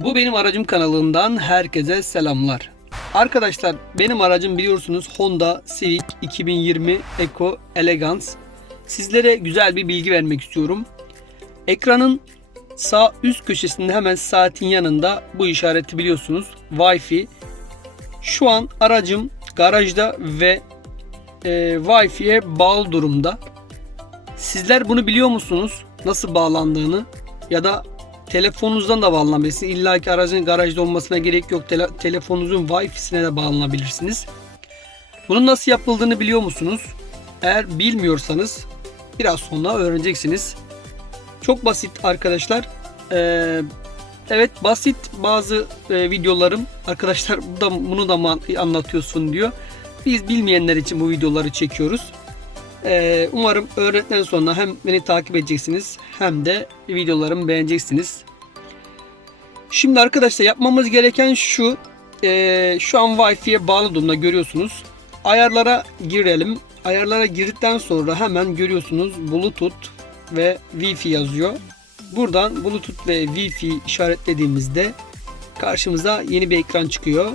Bu benim aracım kanalından herkese selamlar. Arkadaşlar benim aracım biliyorsunuz Honda Civic 2020 Eco Elegance. Sizlere güzel bir bilgi vermek istiyorum. Ekranın sağ üst köşesinde hemen saatin yanında bu işareti biliyorsunuz. Wi-Fi. Şu an aracım garajda ve e, Wi-Fi'ye bağlı durumda. Sizler bunu biliyor musunuz? Nasıl bağlandığını ya da telefonunuzdan da bağlanabilirsiniz. İlla ki aracın garajda olmasına gerek yok. Tele- telefonunuzun Wi-Fi'sine de bağlanabilirsiniz. Bunun nasıl yapıldığını biliyor musunuz? Eğer bilmiyorsanız biraz sonra öğreneceksiniz. Çok basit arkadaşlar. Ee, evet basit bazı e, videolarım. Arkadaşlar bu da, bunu da anlatıyorsun diyor. Biz bilmeyenler için bu videoları çekiyoruz. Ee, umarım öğrendikten sonra hem beni takip edeceksiniz hem de videolarımı beğeneceksiniz. Şimdi arkadaşlar yapmamız gereken şu. Ee, şu an Wi-Fi'ye bağlı durumda görüyorsunuz. Ayarlara girelim. Ayarlara girdikten sonra hemen görüyorsunuz Bluetooth ve Wi-Fi yazıyor. Buradan Bluetooth ve Wi-Fi işaretlediğimizde karşımıza yeni bir ekran çıkıyor.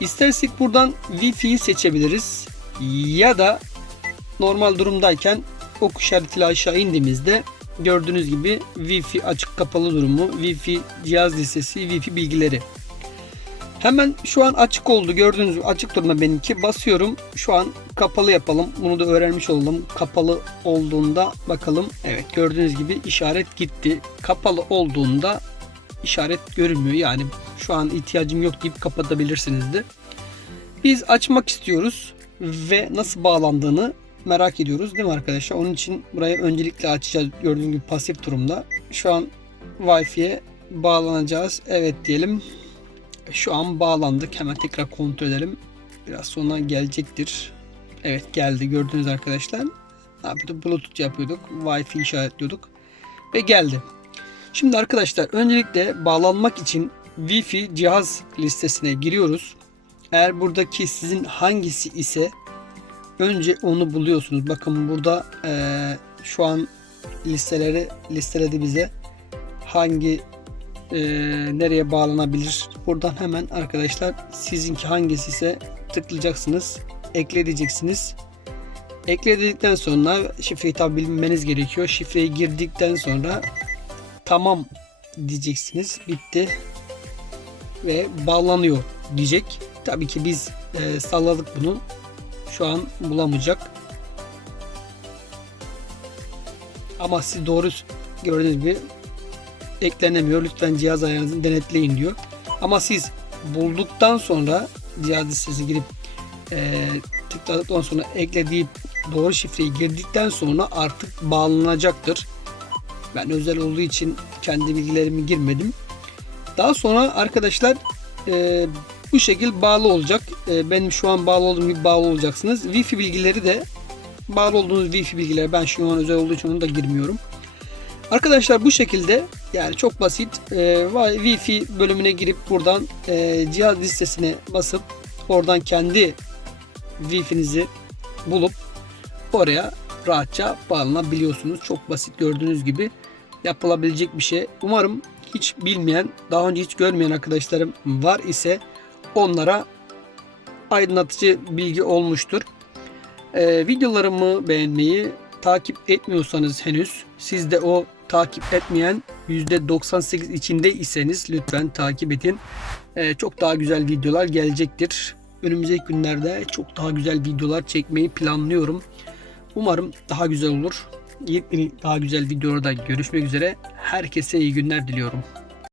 İstersek buradan Wi-Fi'yi seçebiliriz. Ya da normal durumdayken ok işaretiyle aşağı indiğimizde gördüğünüz gibi Wi-Fi açık kapalı durumu, Wi-Fi cihaz listesi, Wi-Fi bilgileri. Hemen şu an açık oldu. Gördüğünüz gibi açık durumda benimki. Basıyorum. Şu an kapalı yapalım. Bunu da öğrenmiş olalım. Kapalı olduğunda bakalım. Evet gördüğünüz gibi işaret gitti. Kapalı olduğunda işaret görünmüyor. Yani şu an ihtiyacım yok deyip kapatabilirsiniz de. Biz açmak istiyoruz ve nasıl bağlandığını merak ediyoruz değil mi arkadaşlar? Onun için burayı öncelikle açacağız. Gördüğünüz gibi pasif durumda. Şu an Wi-Fi'ye bağlanacağız. Evet diyelim. Şu an bağlandık. Hemen tekrar kontrol edelim. Biraz sonra gelecektir. Evet geldi. Gördünüz arkadaşlar. Ne yapıyorduk? Bluetooth yapıyorduk. Wi-Fi işaretliyorduk. Ve geldi. Şimdi arkadaşlar öncelikle bağlanmak için Wi-Fi cihaz listesine giriyoruz. Eğer buradaki sizin hangisi ise önce onu buluyorsunuz. Bakın burada eee, şu an listeleri listeledi bize. Hangi eee, nereye bağlanabilir? Buradan hemen arkadaşlar sizinki hangisi ise tıklayacaksınız. Ekle diyeceksiniz. Ekle dedikten sonra şifreyi tabi bilmeniz gerekiyor. Şifreyi girdikten sonra tamam diyeceksiniz. Bitti. Ve bağlanıyor diyecek. Tabii ki biz eee, salladık bunu şu an bulamayacak. Ama siz doğru gördüğünüz gibi eklenemiyor. Lütfen cihaz ayarınızı denetleyin diyor. Ama siz bulduktan sonra cihaz listesine girip e, tıkladıktan sonra ekle deyip doğru şifreyi girdikten sonra artık bağlanacaktır. Ben özel olduğu için kendi bilgilerimi girmedim. Daha sonra arkadaşlar e, bu şekil bağlı olacak. E, benim şu an bağlı olduğum gibi bağlı olacaksınız. Wi-Fi bilgileri de bağlı olduğunuz Wi-Fi bilgileri ben şu an özel olduğu için onu da girmiyorum. Arkadaşlar bu şekilde yani çok basit e, Wi-Fi bölümüne girip buradan e, cihaz listesine basıp oradan kendi Wi-Fi'nizi bulup oraya rahatça bağlanabiliyorsunuz. Çok basit gördüğünüz gibi yapılabilecek bir şey. Umarım hiç bilmeyen, daha önce hiç görmeyen arkadaşlarım var ise onlara aydınlatıcı bilgi olmuştur. Ee, videolarımı beğenmeyi, takip etmiyorsanız henüz siz de o takip etmeyen %98 içinde iseniz lütfen takip edin. Ee, çok daha güzel videolar gelecektir. Önümüzdeki günlerde çok daha güzel videolar çekmeyi planlıyorum. Umarım daha güzel olur. Yepyeni daha güzel videolarda görüşmek üzere. Herkese iyi günler diliyorum.